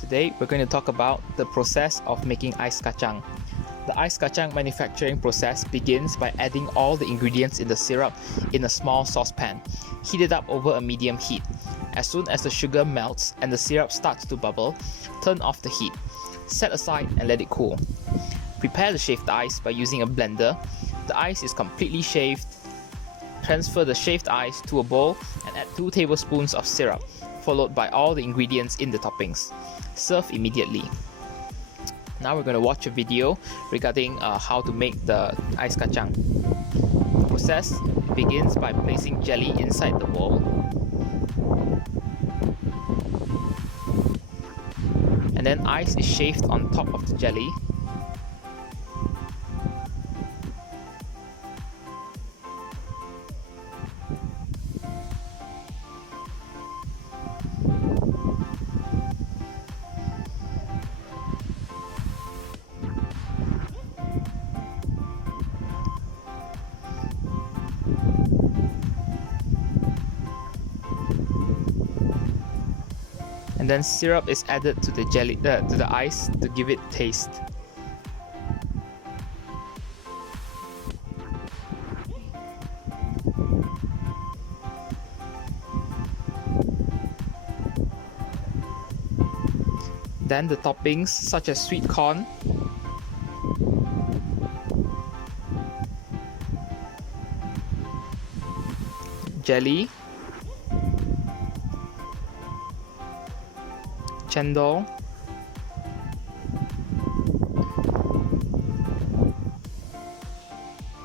Today we're going to talk about the process of making ice kacang. The ice kacang manufacturing process begins by adding all the ingredients in the syrup in a small saucepan. Heat it up over a medium heat. As soon as the sugar melts and the syrup starts to bubble, turn off the heat. Set aside and let it cool. Prepare the shaved ice by using a blender. The ice is completely shaved. Transfer the shaved ice to a bowl and add 2 tablespoons of syrup, followed by all the ingredients in the toppings. Serve immediately. Now we're going to watch a video regarding how to make the ice kacang. The process begins by placing jelly inside the bowl. And then ice is shaved on top of the jelly. And then syrup is added to the jelly, to the ice to give it taste. Then the toppings such as sweet corn, jelly, chendol,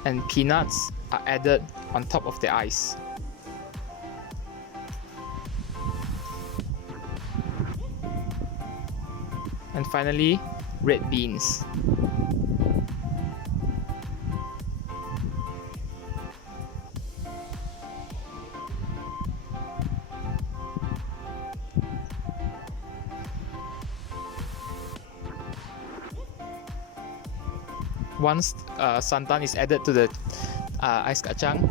and peanuts are added on top of the ice. And finally, red beans. Once santan is added to the ice kacang,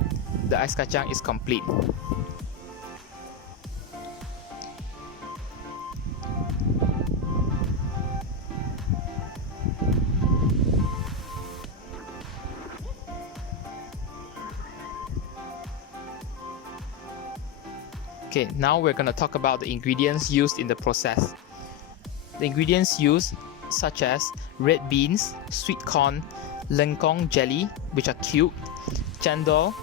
the ice kacang is complete. Okay, now we're going to talk about the ingredients used in the process. The ingredients used such as red beans, sweet corn, lengkong jelly, which are cubed, chendol,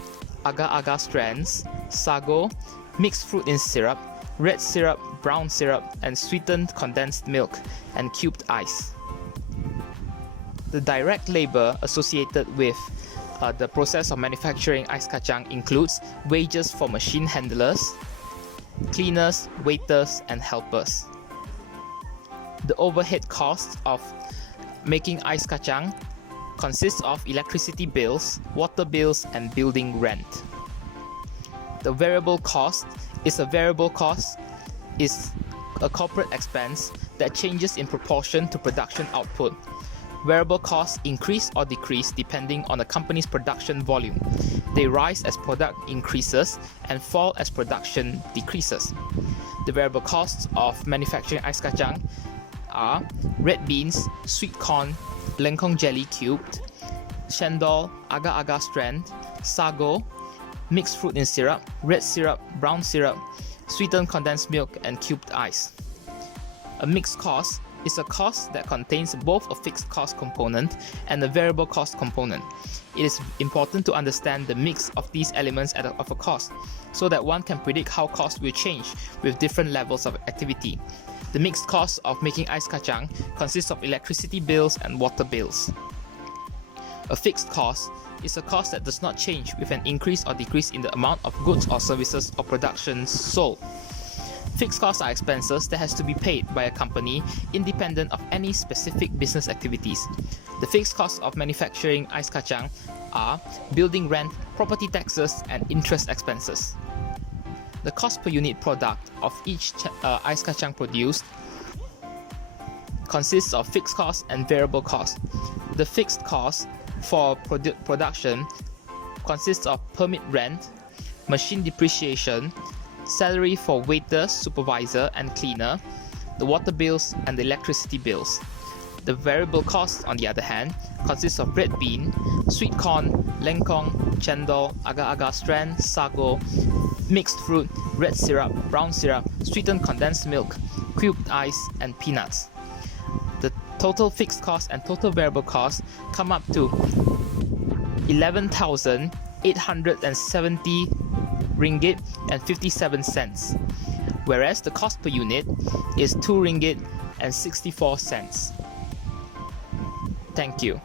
agar-agar strands, sago, mixed fruit in syrup, red syrup, brown syrup, and sweetened condensed milk and cubed ice. The direct labor associated with the process of manufacturing ice kacang includes wages for machine handlers, cleaners, waiters, and helpers. The overhead costs of making ice kacang consists of electricity bills, water bills, and building rent. The variable cost is a corporate expense that changes in proportion to production output. Variable costs increase or decrease depending on the company's production volume. They rise as product increases and fall as production decreases. The variable costs of manufacturing ice kacang are red beans, sweet corn, lengkong jelly cubed, chendol, agar-agar strand, sago, mixed fruit in syrup, red syrup, brown syrup, sweetened condensed milk, and cubed ice. A mixed cost is a cost that contains both a fixed cost component and a variable cost component. It is important to understand the mix of these elements of a cost, so that one can predict how costs will change with different levels of activity. The mixed cost of making ice kacang consists of electricity bills and water bills. A fixed cost is a cost that does not change with an increase or decrease in the amount of goods or services or productions sold. Fixed costs are expenses that has to be paid by a company independent of any specific business activities. The fixed costs of manufacturing ice kacang are building rent, property taxes, and interest expenses. The cost per unit product of each ice kacang produced consists of fixed costs and variable costs. The fixed cost for production consists of permit rent, machine depreciation, salary for waiter, supervisor, and cleaner, the water bills, and the electricity bills. The variable cost, on the other hand, consists of red bean, sweet corn, lengkong, cendol, agar-agar strand, sago, mixed fruit, red syrup, brown syrup, sweetened condensed milk, cubed ice, and peanuts. The total fixed cost and total variable cost come up to 11,870 ringgit and 57 cents, whereas the cost per unit is 2 ringgit and 64 cents. Thank you.